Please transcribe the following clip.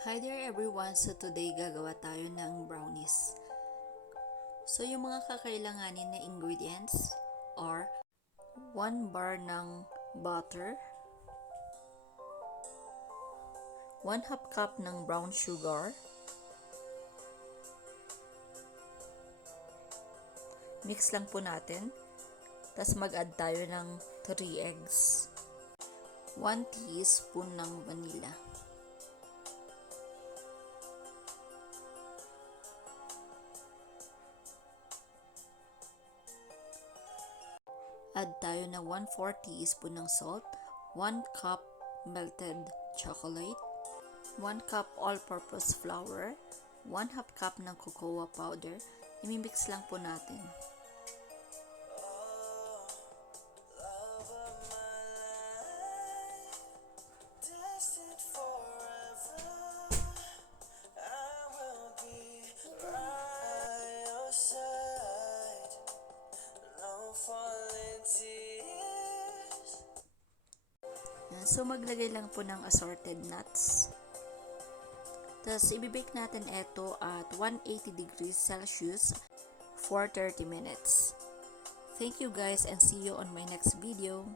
Hi there everyone! So today gagawa tayo ng brownies. So yung mga kakailanganin na ingredients are 1 bar ng butter, 1/2 cup ng brown sugar, mix lang po natin, tapos mag-add tayo ng 3 eggs, 1 teaspoon ng vanilla. Add tayo na 1/4 teaspoon ng salt, 1 cup melted chocolate, 1 cup all-purpose flour, 1/2 cup ng cocoa powder. Imimix lang po natin. So maglagay lang po ng assorted nuts. Tapos ibibake natin ito at 180 degrees Celsius for 30 minutes. Thank you guys and see you on my next video.